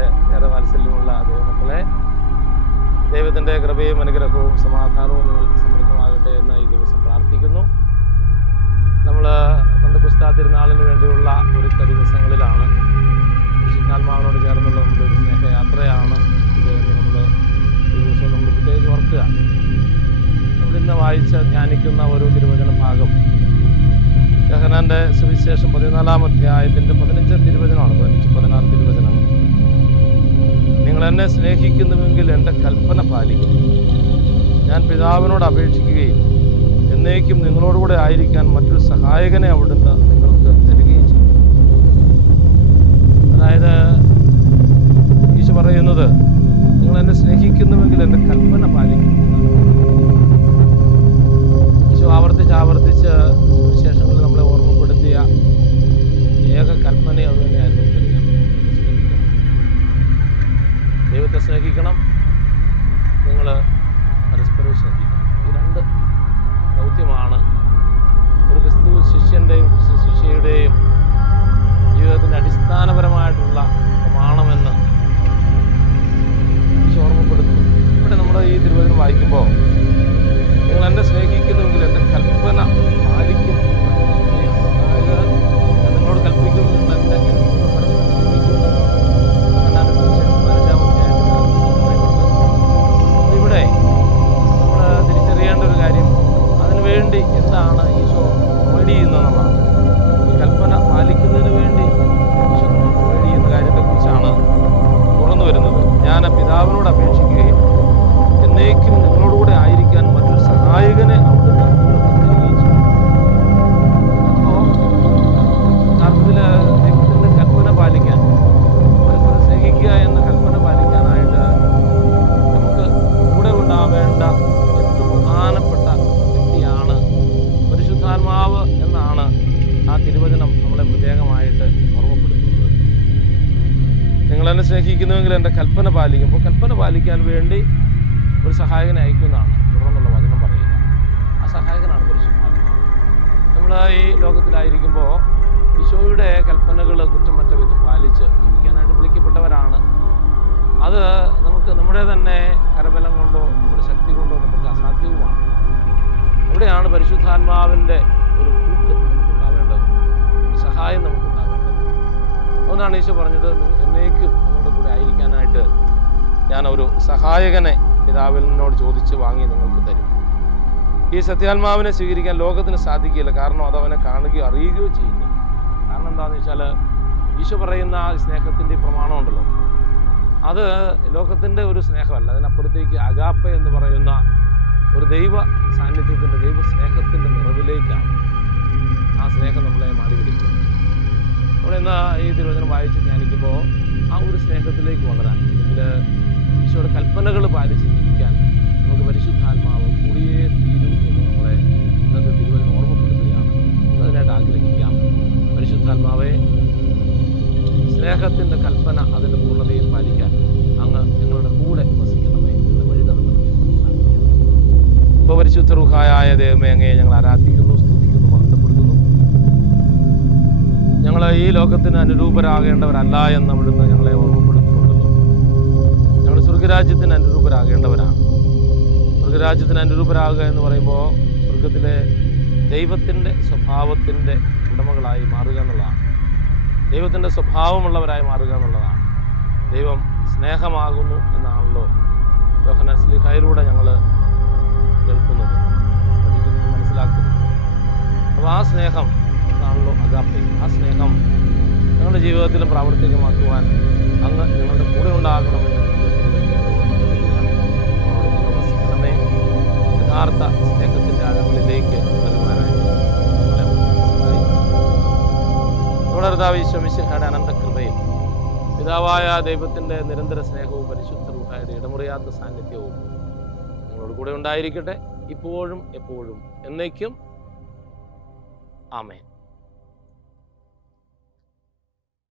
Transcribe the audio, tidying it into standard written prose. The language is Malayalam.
കർത്താവിൽ ഏറെ വാത്സല്യമുള്ള ദൈവമക്കളെ, ദൈവത്തിൻ്റെ കൃപയും അനുഗ്രഹവും സമാധാനവും നിങ്ങൾക്ക് സമൃദ്ധമാകട്ടെ എന്ന് ഈ ദിവസം പ്രാർത്ഥിക്കുന്നു. നമ്മൾ പെന്തക്കോസ്ത് തിരുനാളിന് വേണ്ടിയുള്ള ഒരുക്ക ദിവസങ്ങളിലാണ്. വിശുദ്ധാത്മാവിനോട് ചേർന്നുള്ള നമ്മുടെ ഒരു സ്നേഹയാത്രയാണ് ഇത് എന്ന് നമ്മൾ ഈ ദിവസം നമ്മൾ പ്രത്യേകിച്ച് ഓർക്കുക. നമ്മളിന്ന് വായിച്ച് ധ്യാനിക്കുന്ന ഒരു തിരുവചന ഭാഗം യോഹന്നാന്റെ സുവിശേഷം 14-ാം അധ്യായത്തിൻ്റെ 15 തിരുവചനമാണ്. 15-16 തിരുവചനമാണ്. നിങ്ങൾ എന്നെ സ്നേഹിക്കുന്നുവെങ്കിൽ എൻ്റെ കൽപ്പന പാലിക്കും. ഞാൻ പിതാവിനോട് അപേക്ഷിക്കുകയും എന്നേക്കും നിങ്ങളോടുകൂടെ ആയിരിക്കാൻ മറ്റൊരു സഹായകനെ അവിടുന്ന് നിങ്ങൾക്ക് തരികയും ചെയ്യും. അതായത് ഈശോ പറയുന്നത്, നിങ്ങൾ എന്നെ സ്നേഹിക്കുന്നുവെങ്കിൽ എൻ്റെ കൽപ്പന പാലിക്കും. ഈശോ ആവർത്തിച്ച് സുവിശേഷങ്ങളിൽ നമ്മളെ ഓർമ്മപ്പെടുത്തിയ ഏക കൽപ്പന അത് തന്നെയായിരുന്നു. നമുക്കറിയാം, സ്നേഹിക്കണം, ദൈവത്തെ സ്നേഹിക്കണം, നിങ്ങൾ പരസ്പരം സ്നേഹിക്കണം. ഈ രണ്ട് ദൗത്യമാണ് ഒരു ക്രിസ്തു ശിഷ്യൻ്റെയും ക്രിസ്തു ശിഷ്യയുടെയും ജീവിതത്തിൻ്റെ അടിസ്ഥാനപരമായിട്ടുള്ള പ്രമാണമെന്ന് ഈശോ ഓർമ്മപ്പെടുത്തുന്നു. ഇവിടെ നമ്മൾ ഈ തിരുവചനം വായിക്കുമ്പോൾ, നിങ്ങൾ എന്നെ സ്നേഹിക്കുന്നുവെങ്കിൽ എൻ്റെ കൽപ്പന പാലിക്കും. അതായത് ഞാൻ നിങ്ങളോട് കൽപ്പിക്കുന്നത് തന്നെ ഇവിടെ നമ്മൾ തിരിച്ചറിയേണ്ട ഒരു കാര്യം, അതിനുവേണ്ടി എന്താണ് ഈശോ പ്രൊവൈഡ് ചെയ്യുന്നതെന്നുള്ളതാണ്. ഈ കൽപ്പന പാലിക്കുന്നതിന് വേണ്ടി ഈശോ പ്രൊവൈഡ് ചെയ്യുന്ന കാര്യത്തെക്കുറിച്ചാണ് തുറന്നു വരുന്നത്. ഞാൻ പിതാവിനോട് അപേക്ഷിക്കുകയും എന്നേക്കും നിങ്ങളോടുകൂടെ ആയിരിക്കാൻ മറ്റൊരു സഹായകനെ അവിടുന്ന് തരികയും ചെയ്യും. അപ്പോൾ യഥാർത്ഥത്തിൽ ദൈവത്തിൻ്റെ കൽപ്പന പാലിക്കാൻ, പരസ്പരം സ്നേഹിക്കുക എന്ന കൽപ്പന പാലിക്കാനായിട്ട് നമുക്ക് കൂടെ ഉണ്ടാവേണ്ട ഏറ്റവും പ്രധാനപ്പെട്ട വ്യക്തിയാണ് പരിശുദ്ധാത്മാവ് എന്നാണ് ആ തിരുവചനം നമ്മളെ പ്രത്യേകമായിട്ട് ഓർമ്മപ്പെടുത്തുന്നത്. നിങ്ങൾ എന്നെ സ്നേഹിക്കുന്നുവെങ്കിൽ എൻ്റെ കൽപ്പന പാലിക്കും. അപ്പോൾ കൽപ്പന പാലിക്കാൻ വേണ്ടി ഒരു സഹായകനെ അയക്കുന്നതാണ് തുടർന്നുള്ള വചനം പറയുക. ആ സഹായകനാണ് പരിശുദ്ധാത്മാവ്. നമ്മൾ ഈ ലോകത്തിലായിരിക്കുമ്പോൾ ഈശോയുടെ കൽപ്പനകൾ കുറ്റമറ്റ വിധം പാലിച്ച് ജീവിക്കാനായിട്ട് വിളിക്കപ്പെട്ടവരാണ്. അത് നമുക്ക് നമ്മുടെ തന്നെ കരബലം കൊണ്ടോ നമ്മുടെ ശക്തി കൊണ്ടോ നമുക്ക് അസാധ്യവുമാണ്. അവിടെയാണ് പരിശുദ്ധാത്മാവിൻ്റെ ഒരു കൂട്ട് നമുക്കുണ്ടാവേണ്ടത്, ഒരു സഹായം നമുക്കുണ്ടാവേണ്ടത്. അതുകൊണ്ടാണ് ഈശോ പറഞ്ഞത്, എന്നേക്കും നിങ്ങളുടെ കൂടെ ആയിരിക്കാനായിട്ട് ഞാൻ ഒരു സഹായകനെ പിതാവിനോട് ചോദിച്ച് വാങ്ങി നിങ്ങൾക്ക് തരും. ഈ സത്യാത്മാവിനെ സ്വീകരിക്കാൻ ലോകത്തിന് സാധിക്കില്ല. കാരണം അത് അവനെ കാണുകയോ അറിയുകയോ ചെയ്യുന്നില്ല. കാരണം എന്താണെന്ന് വെച്ചാൽ, ഈശോ പറയുന്ന ആ സ്നേഹത്തിൻ്റെ പ്രമാണമുണ്ടല്ലോ, അത് ലോകത്തിൻ്റെ ഒരു സ്നേഹമല്ല. അതിനപ്പുറത്തേക്ക് അഗാപ്പ എന്ന് പറയുന്ന ഒരു ദൈവ സാന്നിധ്യത്തിൻ്റെ, ദൈവ സ്നേഹത്തിൻ്റെ നിറവിലേക്കാണ് ആ സ്നേഹം നമ്മളെ മാടി വിളിക്കുന്നത്. നമ്മൾ ഇന്ന് ഈ തിരുവചനം വായിച്ച് ധ്യാനിക്കുമ്പോൾ ആ ഒരു സ്നേഹത്തിലേക്ക് വളരാൻ, അല്ലെങ്കിൽ ഈശോയുടെ കൽപ്പനകൾ പാലിച്ച് ജീവിക്കാൻ നമുക്ക് പരിശുദ്ധാത്മാവ് കൂടിയേ തീരും എന്ന് നമ്മളെ ഇന്നത്തെ തിരുവചനം ഓർമ്മപ്പെടുത്തുകയാണ്. അതിനായിട്ട് ആഗ്രഹിക്കാം. പരിശുദ്ധാത്മാവെ, സ്നേഹത്തിൻ്റെ കൽപ്പന അതിൻ്റെ പൂർണ്ണതയിൽ പാലിക്കാൻ അങ്ങ് ഞങ്ങളുടെ കൂടെ വസിക്കണമേ, ഞങ്ങളെ വഴി നടത്തണമേ. ഇപ്പോൾ പരിശുദ്ധ റൂഹായ ദൈവമേ, അങ്ങയെ ഞങ്ങൾ ആരാധിക്കുന്നു, സ്തുതിക്കുന്നു, മഹത്വപ്പെടുത്തുന്നു. ഞങ്ങൾ ഈ ലോകത്തിന് അനുരൂപരാകേണ്ടവരല്ല എന്ന് അവിടുന്ന് ഞങ്ങളെ ഓർമ്മപ്പെടുത്തുന്നുണ്ടല്ലോ. ഞങ്ങൾ സ്വർഗരാജ്യത്തിന് അനുരൂപരാകേണ്ടവരാണ്. സ്വർഗരാജ്യത്തിന് അനുരൂപരാകുക എന്ന് പറയുമ്പോൾ സ്വർഗത്തിലെ ദൈവത്തിൻ്റെ സ്വഭാവത്തിൻ്റെ ഉടമകളായി മാറുക എന്നുള്ളതാണ്. ദൈവത്തിൻ്റെ സ്വഭാവമുള്ളവരായി മാറുക എന്നുള്ളതാണ്. ദൈവം സ്നേഹമാകുന്നു എന്നാണല്ലോ യോഹന്നാൻ ശ്ലീഹായിലൂടെ ഞങ്ങൾ കേൾക്കുന്നത്, പഠിക്കുന്നത്, മനസ്സിലാക്കുന്നത്. അപ്പോൾ ആ സ്നേഹം ആണല്ലോ അഗാപ്പെ. ആ സ്നേഹം ഞങ്ങളുടെ ജീവിതത്തിലും പ്രാവർത്തികമാക്കുവാൻ അങ്ങ് ഞങ്ങളുടെ കൂടെ ഉണ്ടാകണമെന്ന് വസിക്കണമേ. യഥാർത്ഥ സ്നേഹത്തിൻ്റെ ആഴങ്ങളിലേക്ക് വരുവാനായിട്ട് ഞങ്ങളെ സഹായിക്കും. നമ്മുടെ കർത്താവ് ഈശോ മിശിഹായുടെ അനന്ത കൃപയും പിതാവായ ദൈവത്തിൻ്റെ നിരന്തര സ്നേഹവും പരിശുദ്ധ റൂഹായുടെ ഇടമുറിയാത്ത സാന്നിധ്യവും നിങ്ങളോട് കൂടെ ഉണ്ടായിരിക്കട്ടെ, ഇപ്പോഴും എപ്പോഴും എന്നേക്കും. ആമേൻ.